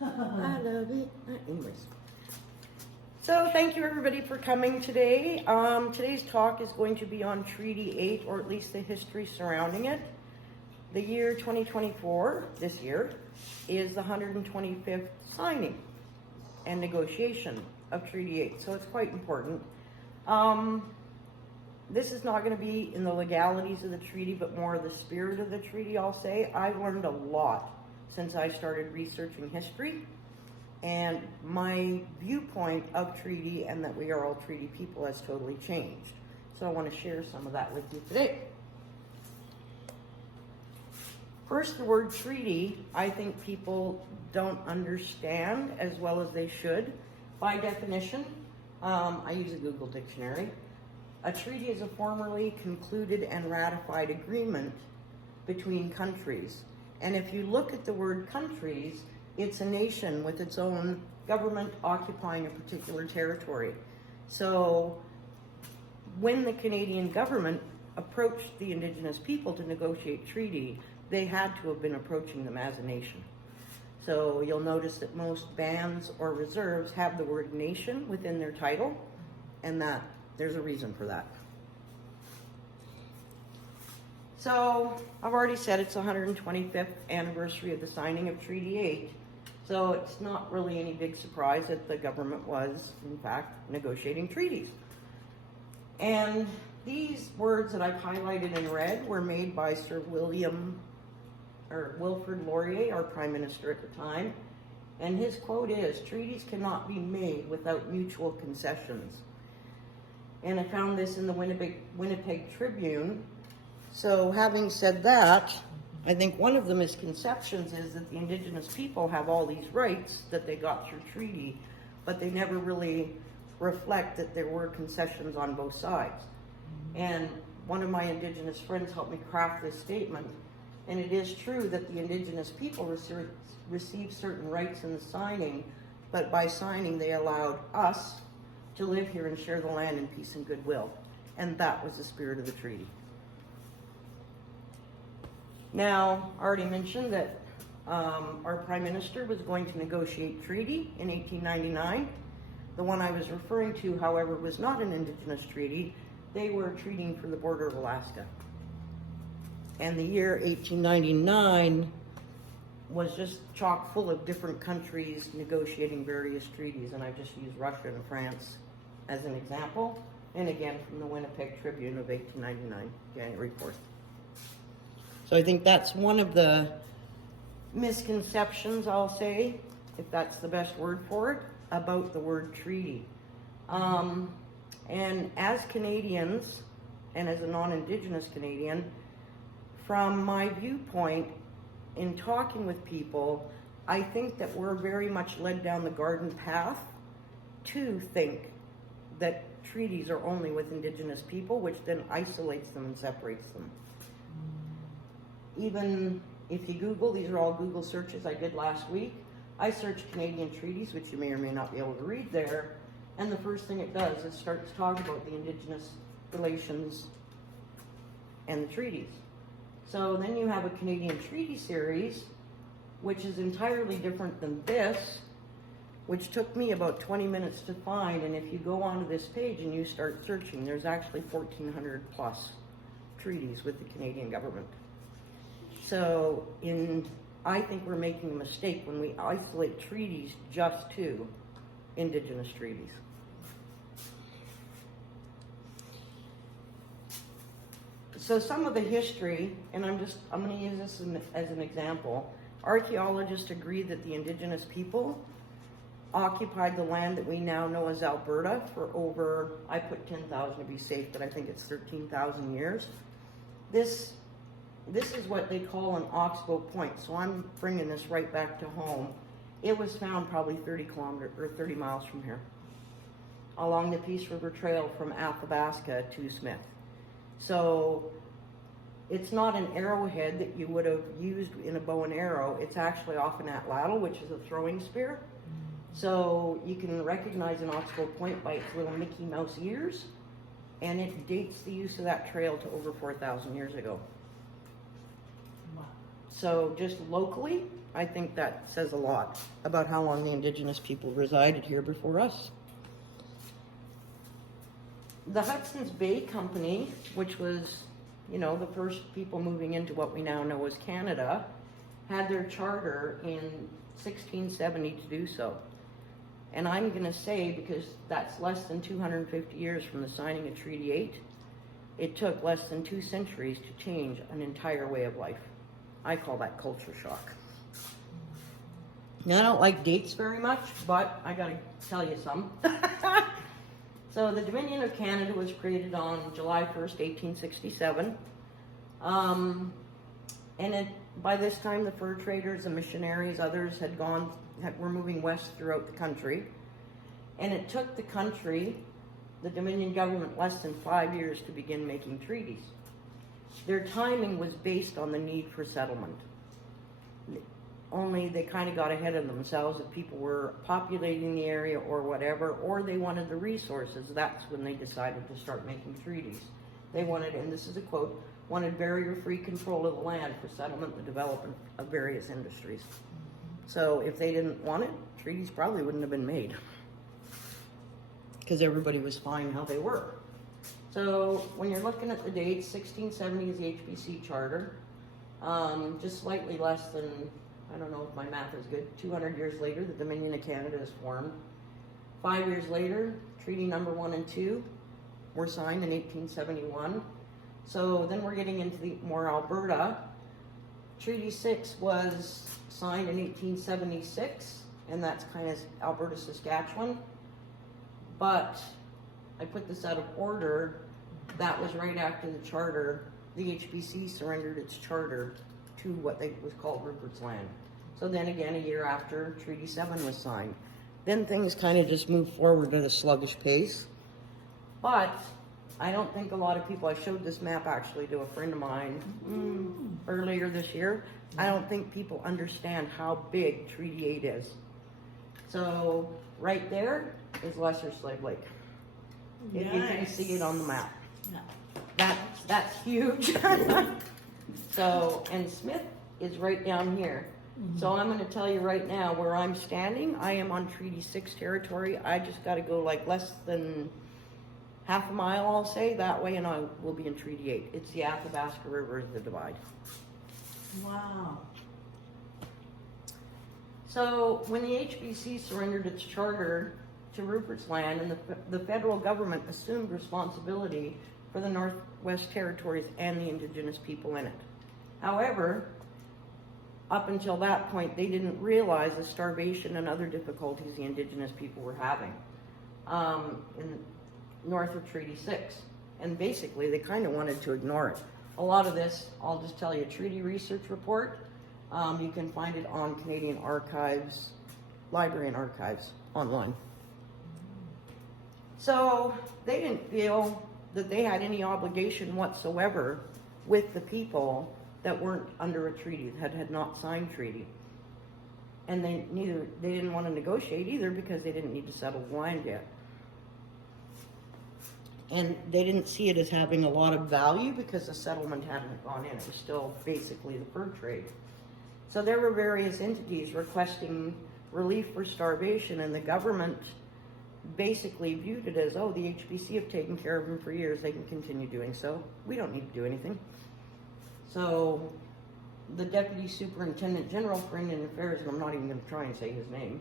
I love it. Anyways. So thank you everybody for coming today. Today's talk is going to be on Treaty 8, or at least the history surrounding it. The year 2024, this year, is the 125th signing and negotiation of Treaty 8, so it's quite important. This is not going to be in the legalities of the treaty, but more the spirit of the treaty, I'll say. I've learned a lot since I started researching history, and my viewpoint of treaty and that we are all treaty people has totally changed. So I want to share some of that with you today. First, the word treaty, I think people don't understand as well as they should. By definition, I use a Google dictionary. A treaty is a formally concluded and ratified agreement between countries. And if you look at the word countries, it's a nation with its own government occupying a particular territory. So when the Canadian government approached the Indigenous people to negotiate treaty, they had to have been approaching them as a nation. So you'll notice that most bands or reserves have the word nation within their title, and that there's a reason for that. So I've already said it's the 125th anniversary of the signing of Treaty 8. So it's not really any big surprise that the government was, in fact, negotiating treaties. And these words that I've highlighted in red were made by Sir Wilfrid Laurier, our Prime Minister at the time. And his quote is, "Treaties cannot be made without mutual concessions." And I found this in the Winnipeg Tribune. So having said that, I think one of the misconceptions is that the Indigenous people have all these rights that they got through treaty, but they never really reflect that there were concessions on both sides. And one of my Indigenous friends helped me craft this statement, and it is true that the Indigenous people received certain rights in the signing, but by signing they allowed us to live here and share the land in peace and goodwill. And that was the spirit of the treaty. Now, I already mentioned that our Prime Minister was going to negotiate treaty in 1899. The one I was referring to, however, was not an Indigenous treaty. They were treating for the border of Alaska. And the year 1899 was just chock full of different countries negotiating various treaties, and I've just used Russia and France as an example, and again from the Winnipeg Tribune of 1899, January 4th. So I think that's one of the misconceptions, I'll say, if that's the best word for it, about the word treaty. And as Canadians, and as a non-Indigenous Canadian, from my viewpoint, in talking with people, I think that we're very much led down the garden path to think that treaties are only with Indigenous people, which then isolates them and separates them. Even if you Google, these are all Google searches I did last week, I searched Canadian treaties, which you may or may not be able to read there, and the first thing it does is starts talking about the Indigenous relations and the treaties. So then you have a Canadian treaty series, which is entirely different than this, which took me about 20 minutes to find. And if you go onto this page and you start searching, there's actually 1,400 plus treaties with the Canadian government. So I think we're making a mistake when we isolate treaties just to Indigenous treaties. So some of the history, and I'm going to use this as an example. Archaeologists agree that the Indigenous people occupied the land that we now know as Alberta for over, I put 10,000 to be safe, but I think it's 13,000 years. This is what they call an oxbow point, so I'm bringing this right back to home. It was found probably 30 miles from here, along the Peace River Trail from Athabasca to Smith. So it's not an arrowhead that you would have used in a bow and arrow. It's actually off an atlatl, which is a throwing spear. So you can recognize an oxbow point by its little Mickey Mouse ears, and it dates the use of that trail to over 4,000 years ago. Wow. So just locally, I think that says a lot about how long the Indigenous people resided here before us. The Hudson's Bay Company, which was, you know, the first people moving into what we now know as Canada, had their charter in 1670 to do so. And I'm going to say, because that's less than 250 years from the signing of Treaty 8, it took less than 2 centuries to change an entire way of life. I call that culture shock. Now, I don't like dates very much, but I got to tell you some. So the Dominion of Canada was created on July 1st, 1867. And by this time, the fur traders, the missionaries, others were moving west throughout the country. And it took the country, the Dominion government, less than 5 years to begin making treaties. Their timing was based on the need for settlement. Only they kind of got ahead of themselves. If people were populating the area or whatever, or they wanted the resources, that's when they decided to start making treaties. They wanted, and this is a quote, wanted barrier-free control of the land for settlement and development of various industries. So if they didn't want it, treaties probably wouldn't have been made, because everybody was fine how they were. So when you're looking at the dates, 1670 is the HBC charter. Just slightly less than, I don't know if my math is good, 200 years later, the Dominion of Canada is formed. 5 years later, Treaty number 1 and 2 were signed in 1871. So then we're getting into the more Alberta. Treaty 6 was signed in 1876, and that's kind of Alberta, Saskatchewan. But I put this out of order. That was right after the charter. The HBC surrendered its charter to what was called Rupert's Land. So then again, a year after, Treaty 7 was signed. Then things kind of just moved forward at a sluggish pace. But I don't think a lot of people, I showed this map actually to a friend of mine earlier this year. I don't think people understand how big Treaty 8 is. So right there is Lesser Slave Lake. If you can see it on the map. No. That's huge. So, and Smith is right down here. So I'm going to tell you right now where I'm standing. I am on Treaty 6 territory. I just got to go like less than half a mile, I'll say, that way, and I will be in Treaty 8. It's the Athabasca River is the divide. Wow. So when the HBC surrendered its charter to Rupert's Land, and the federal government assumed responsibility for the Northwest Territories and the Indigenous people in it. However, up until that point, they didn't realize the starvation and other difficulties the Indigenous people were having in north of Treaty 6. And basically, they kind of wanted to ignore it. A lot of this, I'll just tell you, a treaty research report. You can find it on Canadian Archives, Library and Archives online. So they didn't feel that they had any obligation whatsoever with the people that weren't under a treaty, that had not signed treaty. And they didn't want to negotiate either because they didn't need to settle the land yet. And they didn't see it as having a lot of value because the settlement hadn't gone in. It was still basically the fur trade. So there were various entities requesting relief for starvation, and the government basically viewed it as, oh, the HBC have taken care of them for years, they can continue doing so. We don't need to do anything. So the Deputy Superintendent General for Indian Affairs, and I'm not even going to try and say his name,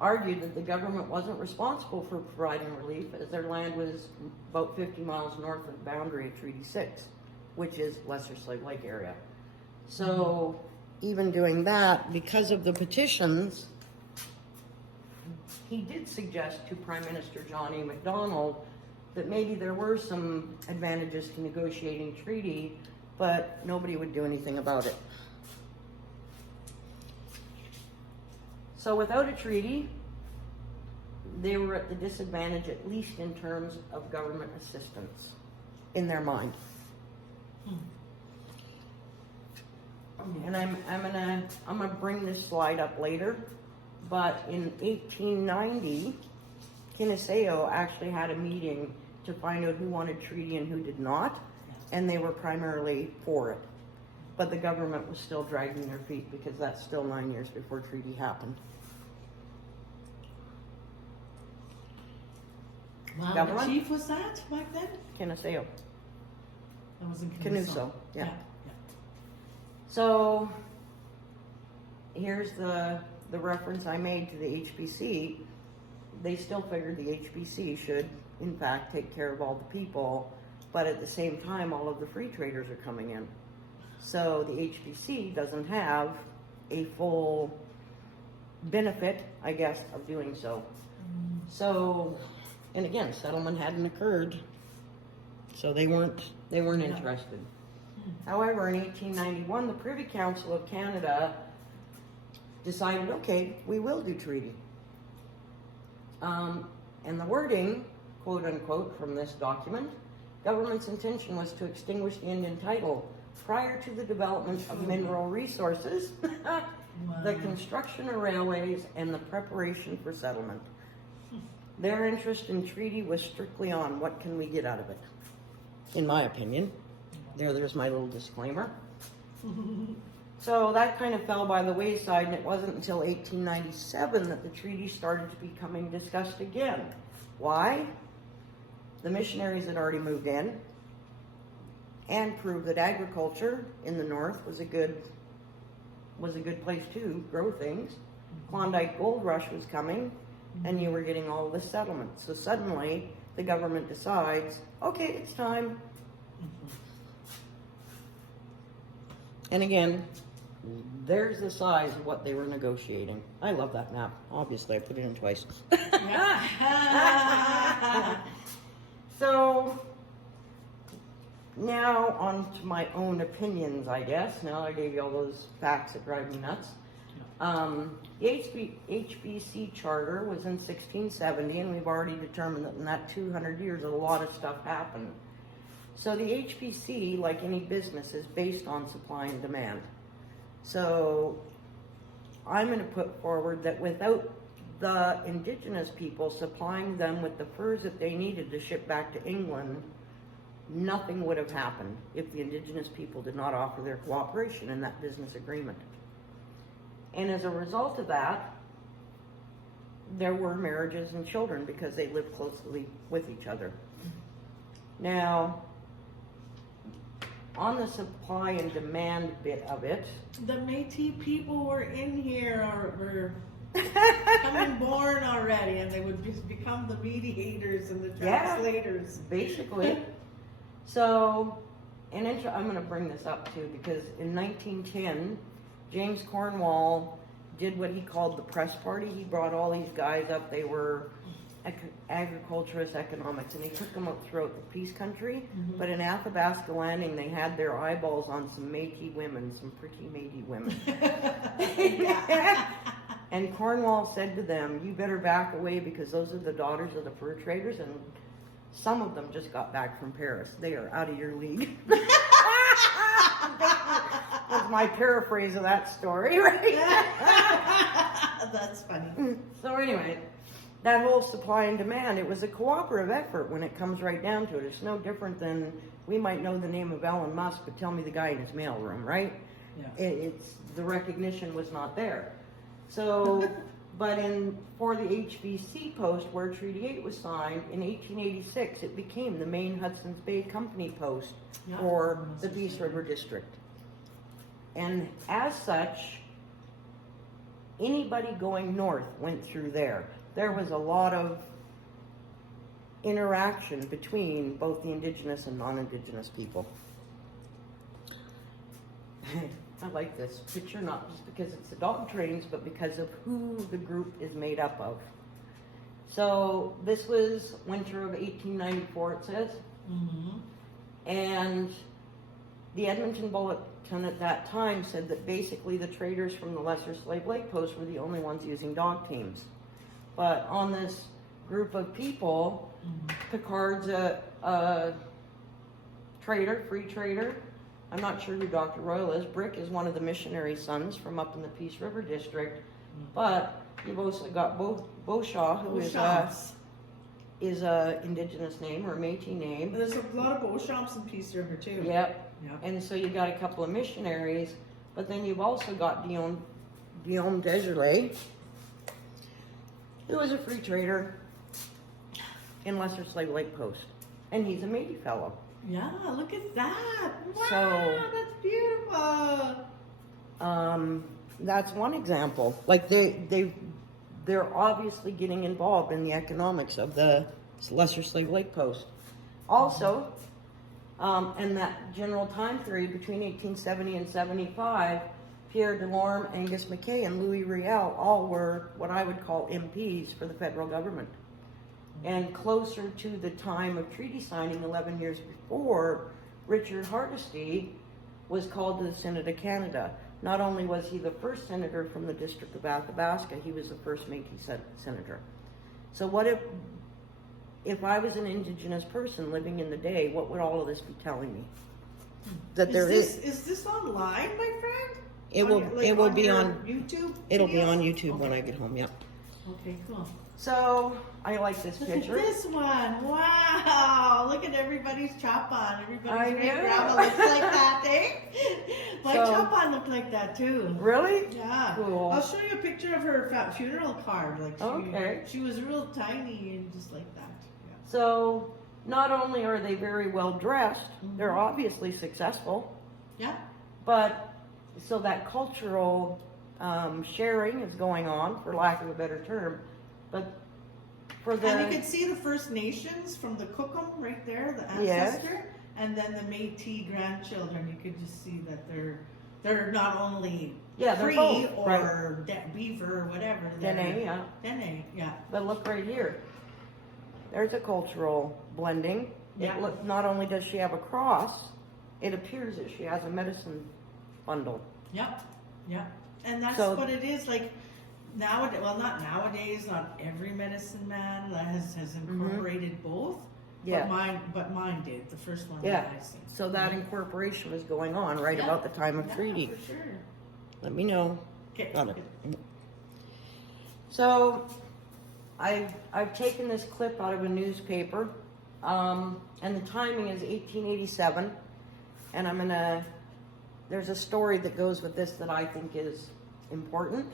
argued that the government wasn't responsible for providing relief, as their land was about 50 miles north of the boundary of Treaty 6, which is Lesser Slave Lake area. So even doing that, because of the petitions, he did suggest to Prime Minister John A. Macdonald that maybe there were some advantages to negotiating treaty, but nobody would do anything about it. So without a treaty, they were at the disadvantage, at least in terms of government assistance, in their mind. And I'm gonna bring this slide up later, but in 1890, Kiniseo actually had a meeting to find out who wanted treaty and who did not, and they were primarily for it. but the government was still dragging their feet because that's still 9 years before treaty happened. Wow, Government? what chief was that back then? Kenneseo. That was in Canuso, yeah. Yeah. So here's the reference I made to the HBC. They still figured the HBC should, in fact, take care of all the people, but at the same time, all of the free traders are coming in. So the HBC doesn't have a full benefit, I guess, of doing so. So, and again, settlement hadn't occurred, so they weren't interested. However, in 1891, the Privy Council of Canada decided, okay, we will do treaty. And the wording, quote unquote, from this document, government's intention was to extinguish the Indian title prior to the development of mineral resources, the construction of railways, and the preparation for settlement. Their interest in treaty was strictly on what can we get out of it, in my opinion. There's my little disclaimer. So that kind of fell by the wayside, and it wasn't until 1897 that the treaty started to becoming discussed again. Why? The missionaries had already moved in and proved that agriculture in the north was a good place to grow things. Klondike Gold Rush was coming, and you were getting all this settlement. So suddenly, the government decides, okay, it's time. And again, there's the size of what they were negotiating. I love that map. Obviously, I put it in twice. So, now on to my own opinions, I guess. Now I gave you all those facts that drive me nuts. The HBC charter was in 1670, and we've already determined that in that 200 years, a lot of stuff happened. So the HBC, like any business, is based on supply and demand. So I'm going to put forward that without the indigenous people supplying them with the furs that they needed to ship back to England, nothing would have happened if the indigenous people did not offer their cooperation in that business agreement. And as a result of that, there were marriages and children because they lived closely with each other. Now, on the supply and demand bit of it, The Métis people were in here or were coming born already, and they would just become the mediators and the translators. basically. So, and I'm going to bring this up too, because in 1910, James Cornwall did what he called the press party. He brought all these guys up. They were agriculturists, economics, and he took them up throughout the Peace Country. But in Athabasca Landing, they had their eyeballs on some Métis women, some pretty Métis women. And Cornwall said to them, you better back away because those are the daughters of the fur traders, and some of them just got back from Paris. They are out of your league. That's my paraphrase of that story, right? That's funny. So anyway, that whole supply and demand, it was a cooperative effort when it comes right down to it. It's no different than, we might know the name of Elon Musk, but tell me the guy in his mailroom, right? Yeah. It's the recognition was not there. So, but for the HBC post where Treaty 8 was signed in 1886, it became the main Hudson's Bay Company post for the Peace River District. And as such, anybody going north went through there. There was a lot of interaction between both the indigenous and non-indigenous people. I like this picture, not just because it's the dog trainings, but because of who the group is made up of. So this was winter of 1894, it says. And the Edmonton Bulletin at that time said that basically the traders from the Lesser Slave Lake Post were the only ones using dog teams. But on this group of people, Picard's a trader, free trader. I'm not sure who Dr. Royal is. Brick is one of the missionary sons from up in the Peace River District. But you've also got Beauchamp, who is a indigenous name or Métis name. There's a lot of Beauchamps in Peace River too. Yep. Yep. And so you got a couple of missionaries, but then you've also got Guillaume Desjardins, who was a free trader in Lesser Slave Lake Post. And he's a Métis fellow. Yeah, look at that. Wow, So, that's beautiful. That's one example. Like they're obviously getting involved in the economics of the Lesser Slave Lake Post. Also, and that general time period between 1870 and 75, Pierre Delorme, Angus Mackay, and Louis Riel all were what I would call MPs for the federal government. And closer to the time of treaty signing 11 years before, Richard Hardesty was called to the Senate of Canada. Not only was he the first senator from the District of Athabasca, he was the first Métis senator. So what if I was an Indigenous person living in the day, what would all of this be telling me? That Is this online, my friend? It will be on YouTube. It'll be videos? on YouTube Okay. when I get home. Yep. Okay, cool. So I like this Look picture. at this one. Wow. Look at everybody's chop on. I Everybody's great know. grandma looks like that, eh? My So- chop on looked like that too. Really? Yeah. Cool. I'll show you a picture of her funeral card. Like Okay. she was real tiny and just like that. Yeah. So not only are they very well dressed, they're Mhm. obviously successful, Yeah. but so that cultural sharing is going on, for lack of a better term. But for And you the can see the First Nations from the Cookum right there, the Yes. ancestor, and then the Métis grandchildren. You could just see that they're not only Yeah, they're Cree both, or Beaver or whatever. Dene, yeah. Dene, yeah. But look right here. There's a cultural blending. Yeah. Not only does she have a cross, it appears that she has a medicine bundle. Yep, yep. And that's So- what it is like nowadays. Well, not nowadays. Not every medicine man has incorporated both. Yeah. But mine did. The first one Yeah. that I seen. So that incorporation was going on right Yeah. about the time of Yeah, treaty. for sure. Let me know. Okay. Got it. So I've taken this clip out of a newspaper, and the timing is 1887, and there's a story that goes with this that I think is important.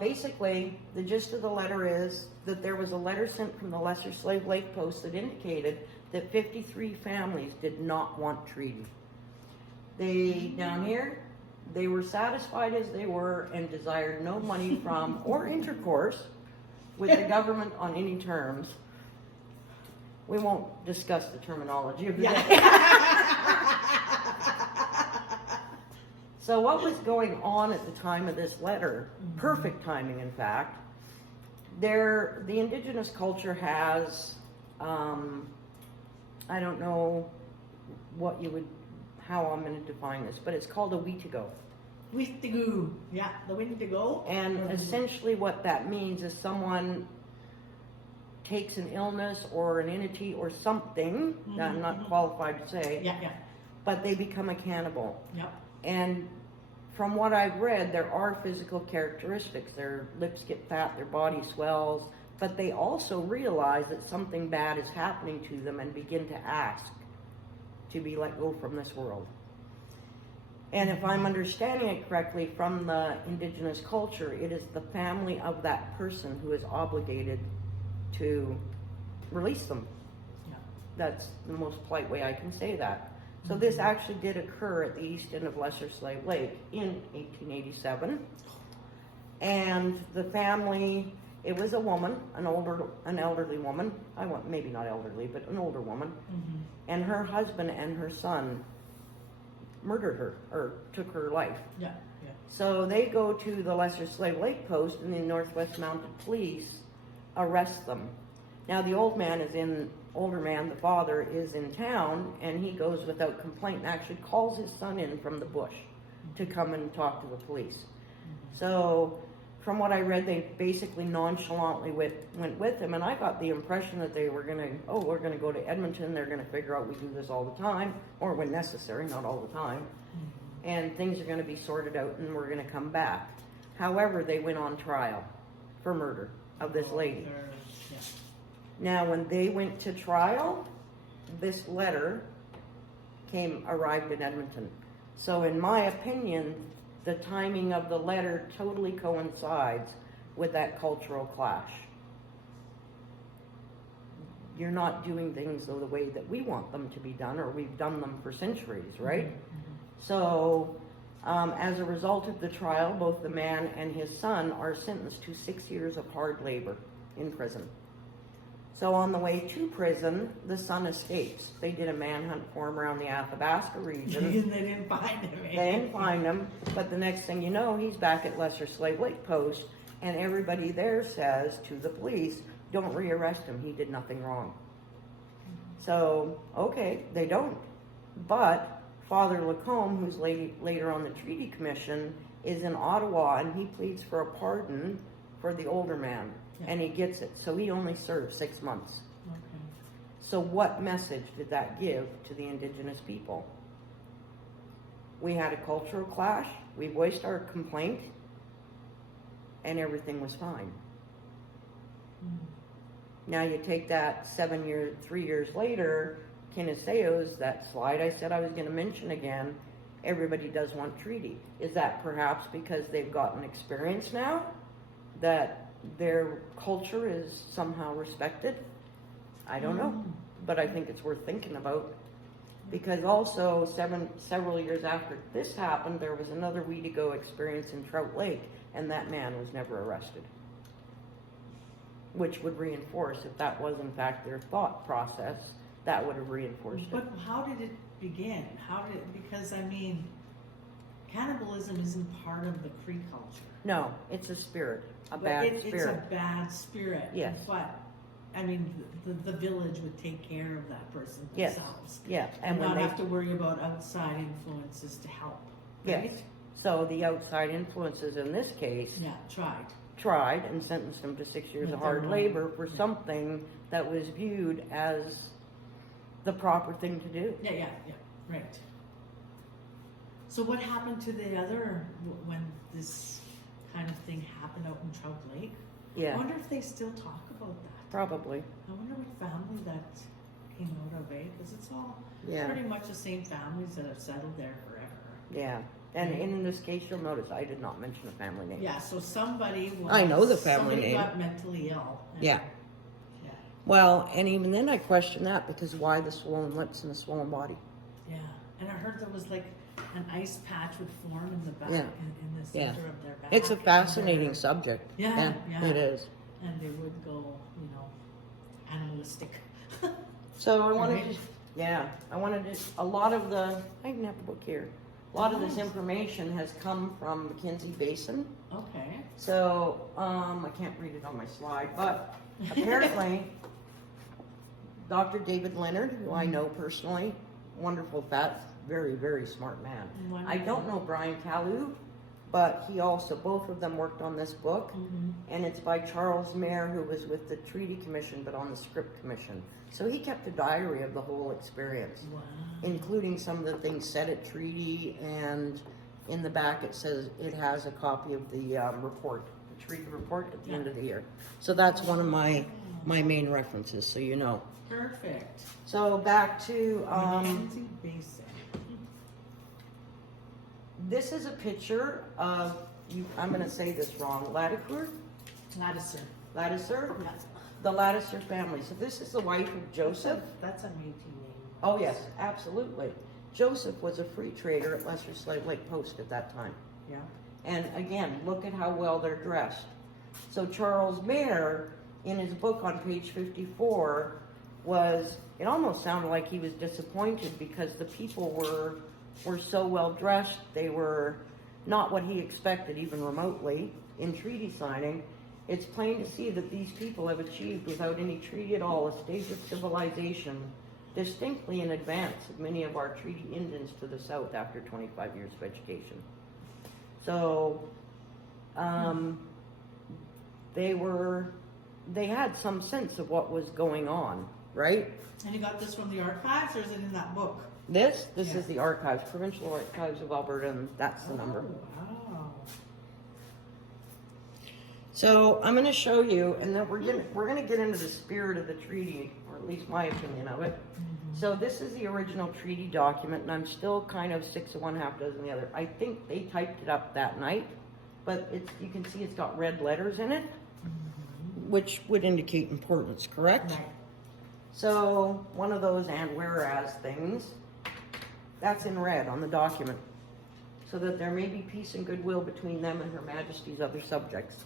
Basically, the gist of the letter is that there was a letter sent from the Lesser Slave Lake Post that indicated that 53 families did not want treaty. Down here, they were satisfied as they were and desired no money from or intercourse with the government on any terms. We won't discuss the terminology of the day. So what was going on at the time of this letter? Perfect timing, in fact. The indigenous culture has, I don't know how I'm going to define this, but it's called a Witigo. Witigo. Yeah, the Witigo. And essentially what that means is someone takes an illness or an entity or something, that I'm not qualified to say, Yeah. but they become a cannibal. Yep. And from what I've read, there are physical characteristics. Their lips get fat, their body swells, but they also realize that something bad is happening to them and begin to ask to be let go from this world. And if I'm understanding it correctly from the indigenous culture, it is the family of that person who is obligated to release them. Yeah. That's the most polite way I can say that. So this actually did occur at the east end of Lesser Slave Lake in 1887. And the family, it was a woman, an elderly woman. Maybe not elderly, but an older woman. And her husband and her son murdered her, or took her life. Yeah. So they go to the Lesser Slave Lake Post, and the Northwest Mounted Police arrest them. Now the older man, the father, is in town, and he goes without complaint and actually calls his son in from the bush to come and talk to the police. So from what I read, they basically nonchalantly went with him, and I got the impression that they were we're gonna go to Edmonton, they're gonna figure out we do this all the time, or when necessary, not all the time, and things are gonna be sorted out and we're gonna come back. However, they went on trial for murder of this lady. Yeah. Now, when they went to trial, this letter arrived in Edmonton. So in my opinion, the timing of the letter totally coincides with that cultural clash. You're not doing things the way that we want them to be done, or we've done them for centuries, right? So as a result of the trial, both the man and his son are sentenced to 6 years of hard labor in prison. So on the way to prison, the son escapes. They did a manhunt for him around the Athabasca region. And they didn't find him. They didn't find him, but the next thing you know, he's back at Lesser Slave Lake Post, and everybody there says to the police, don't rearrest him, he did nothing wrong. So, okay, they don't. But Father Lacombe, who's later on the Treaty Commission, is in Ottawa, and he pleads for a pardon for the older man. Yeah. And he gets it. So he only served 6 months. Okay. So what message did that give to the Indigenous people? We had a cultural clash, we voiced our complaint, and everything was fine. Now you take that 3 years later, Kineseos, that slide I said I was going to mention again, everybody does want treaty. Is that perhaps because they've gotten experience now? That their culture is somehow respected? I don't know, but I think it's worth thinking about. Because also several years after this happened, there was another Weedigo experience in Trout Lake, and that man was never arrested. Which would reinforce, if that was in fact their thought process, that would have reinforced it. But how did it begin? Because I mean, cannibalism isn't part of the Cree culture. No, it's a spirit, a But bad it's spirit. a bad spirit. Yes. But, I mean, the village would take care of that person Yes, themselves. yes, And and when not they, have to worry about outside influences to help. yes. Right? So the outside influences in this case Yeah, tried and sentenced him to 6 years Yeah, of hard they're labor wrong. for Yeah. something that was viewed as the proper thing to do. Yeah, right. So what happened to the other, when this kind of thing happened out in Trout Lake? I Yeah, wonder if they still talk about that. probably. I wonder what family that came out of, eh? Because it's all Yeah, pretty much the same families that have settled there forever. yeah. And in this case, you'll notice I did not mention a family name. Yeah, so somebody was, I know the family somebody name. got mentally ill. And- Yeah. Yeah, Well, and even then I question that, because why the swollen lips and the swollen body? yeah. And I heard there was like an ice patch would form in the back, Yeah. in the Yeah. center of their back. It's a and fascinating their- subject. Yeah. It is. And they would go, animalistic. So I wanted Right. a lot of the, I even have the book here. A lot of this information has come from Mackenzie Basin. Okay. So, I can't read it on my slide, but apparently Dr. David Leonard, who I know personally, wonderful vet, very, very smart man. I don't know Brian Caillou, but he also, both of them worked on this book, and it's by Charles Mair, who was with the Treaty Commission, but on the Script Commission. So he kept a diary of the whole experience, Wow. including some of the things said at treaty, and in the back it says it has a copy of the report, the treaty report at the end of the year. So that's one of my main references, so you know. Perfect. So back to Mackenzie Basin. this is a picture of I'm going to say this wrong. Latticer, Latticer. Yeah. the Latticer family. So this is the wife of Joseph. That's a Métis name. Oh yes, absolutely. Joseph was a free trader at Lesser Slave Lake Post at that time. Yeah. And again, look at how well they're dressed. So Charles Mair, in his book on page 54, it almost sounded like he was disappointed because the people were so well dressed. They were not what he expected, even remotely, in treaty signing. It's plain to see that these people have achieved, without any treaty at all, a stage of civilization distinctly in advance of many of our treaty Indians to the south after 25 years of education. So, they had some sense of what was going on, right? And you got this from the archives, or is it in that book? This Yeah. is the archives, Provincial Archives of Alberta, and that's the number. Oh, wow. So I'm going to show you, and then we're going to get into the spirit of the treaty, or at least my opinion of it. So this is the original treaty document, and I'm still kind of 6 of one, half dozen the other. I think they typed it up that night, but you can see it's got red letters in it, which would indicate importance, correct? Right. So one of those and whereas things, that's in red on the document, so that there may be peace and goodwill between them and Her Majesty's other subjects.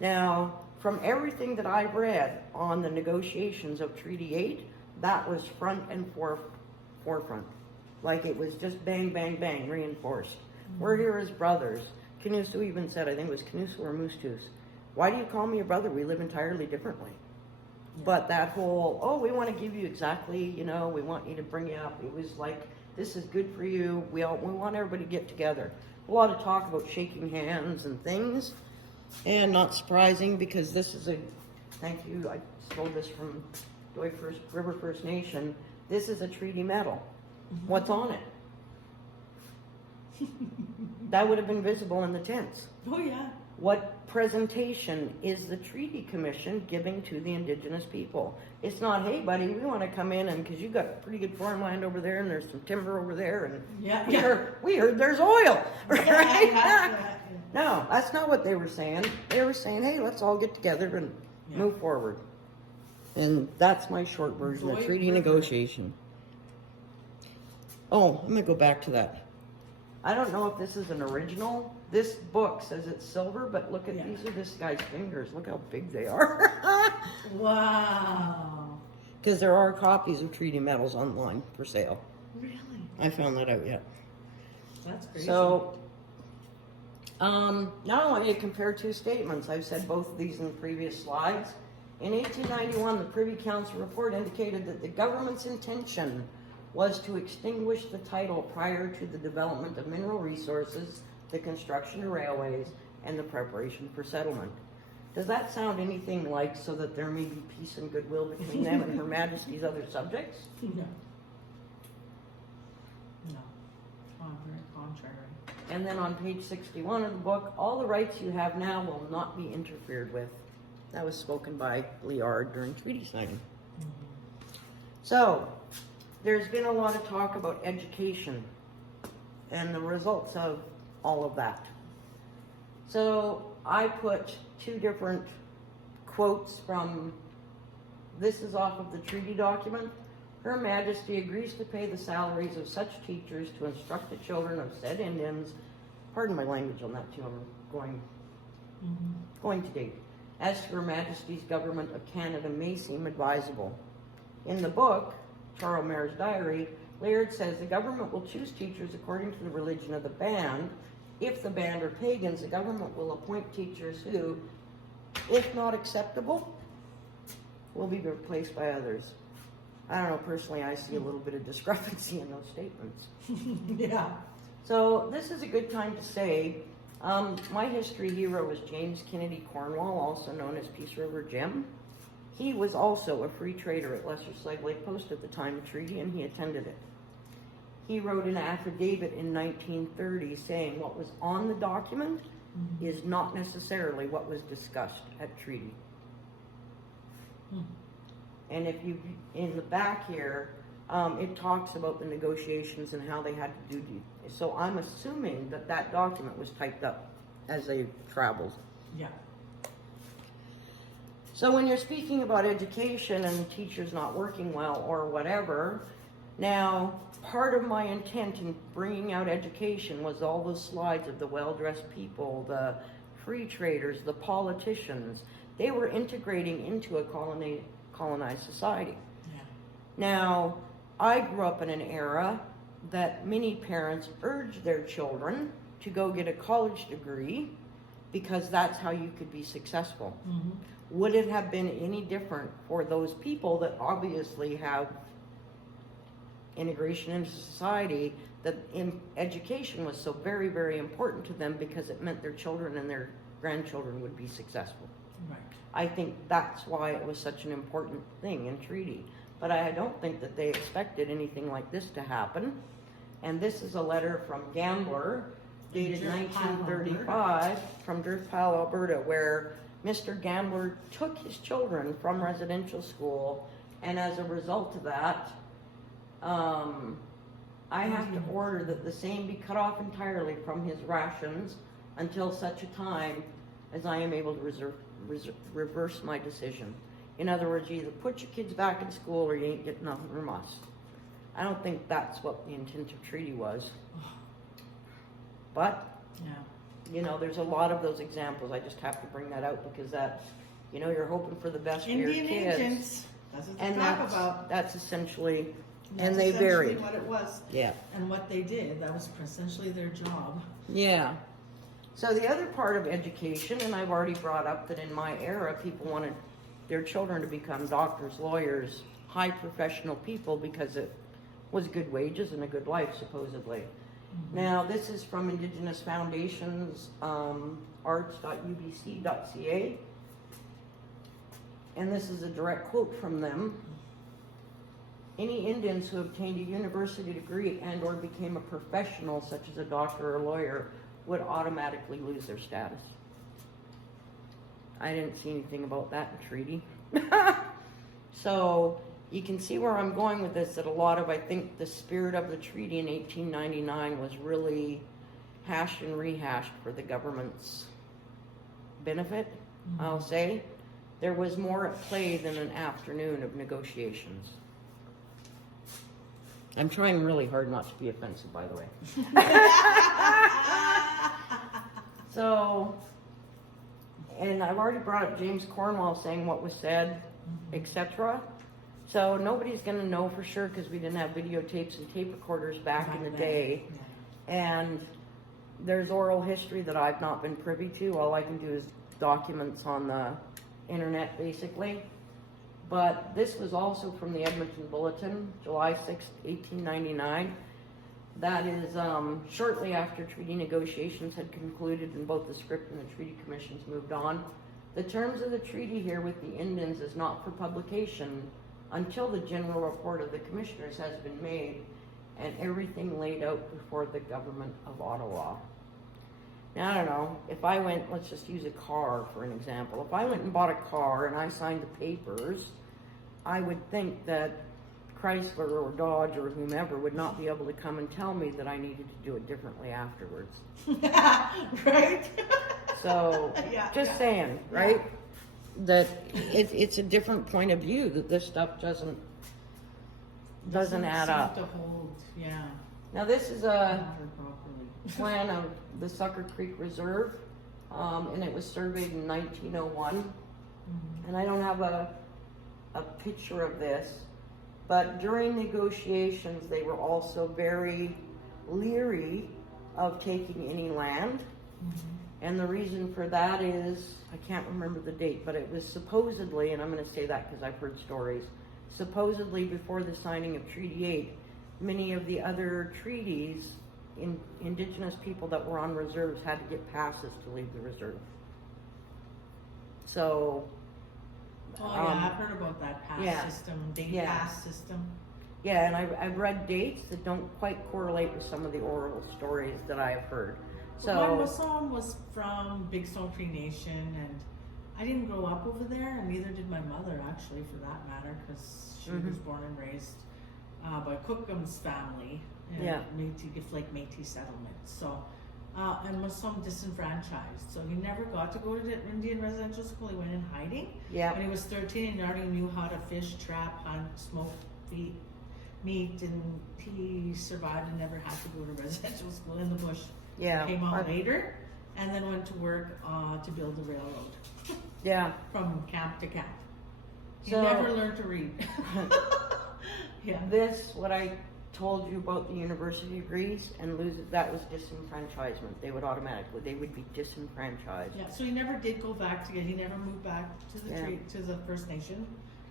Now, from everything that I've read on the negotiations of Treaty 8, that was front and forefront. Like it was just bang, bang, bang, reinforced. We're here as brothers. Canuso even said, I think it was Canuso or Moosetoos, why do you call me a brother? We live entirely differently. Yeah. But that whole, oh, we want to give you exactly, we want you to bring you up. It was like, this is good for you. We want everybody to get together. A lot of talk about shaking hands and things. And not surprising, because this is thank you, I stole this from River First Nation. This is a treaty medal. What's on it? That would have been visible in the tents. Oh yeah. What presentation is the Treaty Commission giving to the Indigenous people? It's not, hey buddy, we want to come in and because you got pretty good farmland over there and there's some timber over there and we heard there's oil, right? Yeah. No, that's not what they were saying. They were saying, hey, let's all get together and move forward. And that's my short version of treaty negotiation. Oh, I'm going to go back to that. I don't know if this is an original. This book says it's silver, but look at these are this guy's fingers. Look how big they are. Wow. Because there are copies of treaty medals online for sale. Really? I found that out, yeah. That's crazy. So, now I want you to compare two statements. I've said both of these in the previous slides. In 1891, the Privy Council report indicated that the government's intention was to extinguish the title prior to the development of mineral resources, the construction of railways, and the preparation for settlement. Does that sound anything like so that there may be peace and goodwill between them and Her Majesty's other subjects? No. No. On very contrary. And then on page 61 of the book, all the rights you have now will not be interfered with. That was spoken by Liard during treaty signing. So, there's been a lot of talk about education and the results of all of that. So, I put two different quotes from, this is off of the treaty document. Her Majesty agrees to pay the salaries of such teachers to instruct the children of said Indians. Pardon my language on that too, I'm going to date. As to Her Majesty's government of Canada may seem advisable. In the book, Charles Mair's diary, Laird says the government will choose teachers according to the religion of the band. If the band are pagans, the government will appoint teachers who, if not acceptable, will be replaced by others. I don't know, personally, I see a little bit of discrepancy in those statements. Yeah. So this is a good time to say, my history hero is James Kennedy Cornwall, also known as Peace River Jim. He was also a free trader at Lesser Slave Lake Post at the time of treaty, and he attended it. He wrote an affidavit in 1930 saying what was on the document is not necessarily what was discussed at treaty. And if you, in the back here, it talks about the negotiations and how they had to do. So I'm assuming that that document was typed up as they traveled. Yeah. So when you're speaking about education and teachers not working well or whatever, now part of my intent in bringing out education was all those slides of the well-dressed people, the free traders, the politicians. They were integrating into a colonized society. Yeah. Now, I grew up in an era that many parents urged their children to go get a college degree because that's how you could be successful. Would it have been any different for those people that obviously have integration into society, that education was so very, very important to them because it meant their children and their grandchildren would be successful? Right. I think that's why it was such an important thing in treaty. But I don't think that they expected anything like this to happen. And this is a letter from Gambler, dated 1935, from Durpile, Alberta, where Mr. Gambler took his children from residential school And as a result of that, I have to order that the same be cut off entirely from his rations until such a time as I am able to reverse my decision. In other words, you either put your kids back in school or you ain't getting nothing from us. I don't think that's what the intent of treaty was. But, you know, there's a lot of those examples. I just have to bring that out because that's, you know, you're hoping for the best for your kids. Indian agents. That's what they talk about. That's essentially, That's and they essentially varied. what it was. Yeah. And what they did. That was essentially their job. Yeah. So the other part of education, and I've already brought up that in my era, people wanted their children to become doctors, lawyers, high professional people because it was good wages and a good life, supposedly. Mm-hmm. Now, this is from Indigenous Foundations, arts.ubc.ca. And this is a direct quote from them. Any Indians who obtained a university degree and or became a professional, such as a doctor or lawyer, would automatically lose their status. I didn't see anything about that in treaty. So you can see where I'm going with this, that a lot of, I think, the spirit of the treaty in 1899 was really hashed and rehashed for the government's benefit, I'll say. There was more at play than an afternoon of negotiations. I'm trying really hard not to be offensive, by the way. So, and I've already brought up James Cornwall saying what was said, etc. So nobody's going to know for sure because we didn't have videotapes and tape recorders back in the day. And there's oral history that I've not been privy to. All I can do is documents on the internet, basically. But this was also from the Edmonton Bulletin, July 6, 1899. That is shortly after treaty negotiations had concluded and both the script and the treaty commissions moved on. The terms of the treaty here with the Indians is not for publication until the general report of the commissioners has been made and everything laid out before the government of Ottawa. Now, I don't know, if I went, let's just use a car for an example. If I went and bought a car and I signed the papers, I would think that Chrysler or Dodge or whomever would not be able to come and tell me that I needed to do it differently afterwards. Right? So, just saying, right? That it's a different point of view, that this stuff doesn't add up. To hold, yeah. Now this is a plan of the Sucker Creek Reserve, and it was surveyed in 1901. And I don't have a picture of this, but during negotiations they were also very leery of taking any land. And the reason for that is, I can't remember the date, but it was supposedly, and I'm going to say that because I've heard stories, supposedly before the signing of Treaty 8, many of the other treaties, Indigenous people that were on reserves had to get passes to leave the reserve. So, I've heard about that pass system, pass system. Yeah, and I've read dates that don't quite correlate with some of the oral stories that I have heard. So my Muslim was from Big Stone Cree Nation, and I didn't grow up over there, and neither did my mother, actually, for that matter, because she was born and raised by Cookham's family, and Métis settlements. So, and Muslim disenfranchised, so he never got to go to the Indian residential school. He went in hiding. Yeah. When he was 13, he already knew how to fish, trap, hunt, smoke meat, and he survived and never had to go to residential school in the bush. Yeah. Came out later, and then went to work to build the railroad. Yeah. From camp to camp. He So, never learned to read. This, what I told you about the university degrees and that was disenfranchisement. They would be disenfranchised. Yeah, so he never did go back he never moved back to the to the First Nation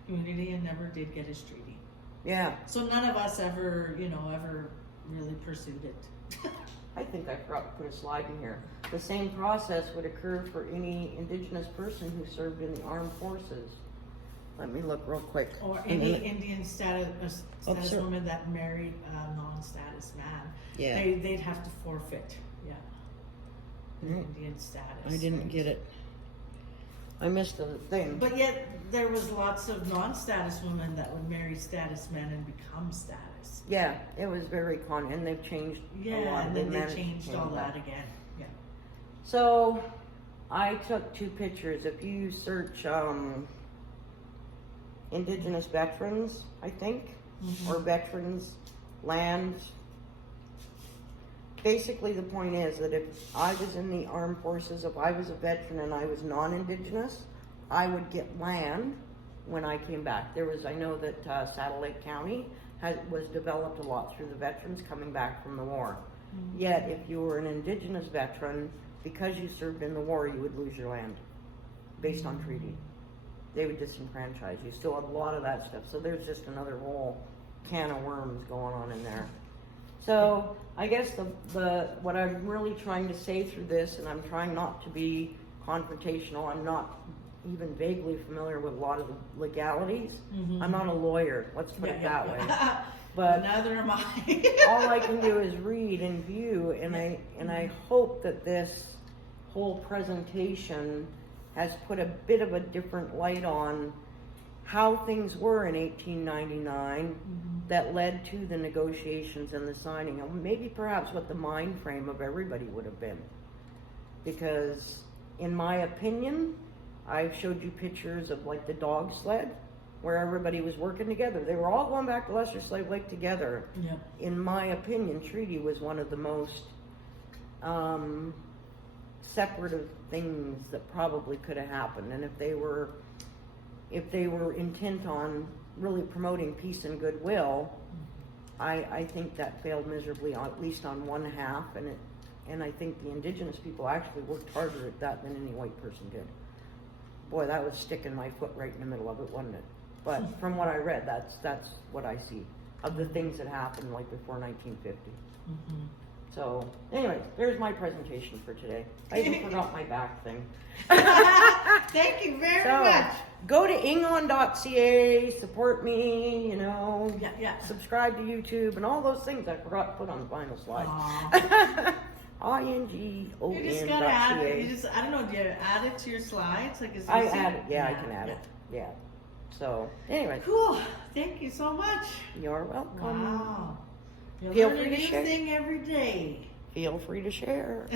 community and never did get his treaty. Yeah. So none of us ever really pursued it. I think I forgot to put a slide in here. The same process would occur for any Indigenous person who served in the armed forces. Let me look real quick. Or any Indian status woman that married a non-status man. Yeah. They'd have to forfeit. Yeah. Indian status. I didn't get it. I missed the thing. But yet there was lots of non-status women that would marry status men and become status. Yeah, it was very and they've changed a Yeah, lot. and then they managed to changed change all that again. Yeah. So, I took 2 pictures. If you search Indigenous veterans, I think, or veterans land. Basically, the point is that if I was in the armed forces, if I was a veteran and I was non-Indigenous, I would get land when I came back. I know that Saddle Lake County was developed a lot through the veterans coming back from the war. Yet, if you were an Indigenous veteran, because you served in the war, you would lose your land based on treaty. They would disenfranchise you. Still a lot of that stuff. So there's just another whole can of worms going on in there. So I guess the what I'm really trying to say through this, and I'm trying not to be confrontational. I'm not even vaguely familiar with a lot of the legalities. I'm not a lawyer. Let's put it that way. But neither am I. all I can do is read and view, and I hope that this whole presentation has put a bit of a different light on how things were in 1899 that led to the negotiations and the signing, and maybe perhaps what the mind frame of everybody would have been. Because in my opinion, I've showed you pictures of like the dog sled where everybody was working together. They were all going back to Lesser Slave Lake together. Yep. In my opinion, treaty was one of the most separative things that probably could have happened. And if they were intent on really promoting peace and goodwill, I think that failed miserably, at least on one half, and I think the Indigenous people actually worked harder at that than any white person did. Boy, that was sticking my foot right in the middle of it, wasn't it? But from what I read, that's what I see of the things that happened like before 1950. So, anyway, there's my presentation for today. I even forgot my back thing. Thank you very much. Go to ingon.ca, support me, subscribe to YouTube, and all those things I forgot to put on the final slide. INGON.ca. You just gotta add it. I don't know, do you add it to your slides? Like, is I add it, I can add it. Yeah. So, anyway. Cool. Thank you so much. You're welcome. Wow. Feel learn free a to new share. thing every day. Feel free to share.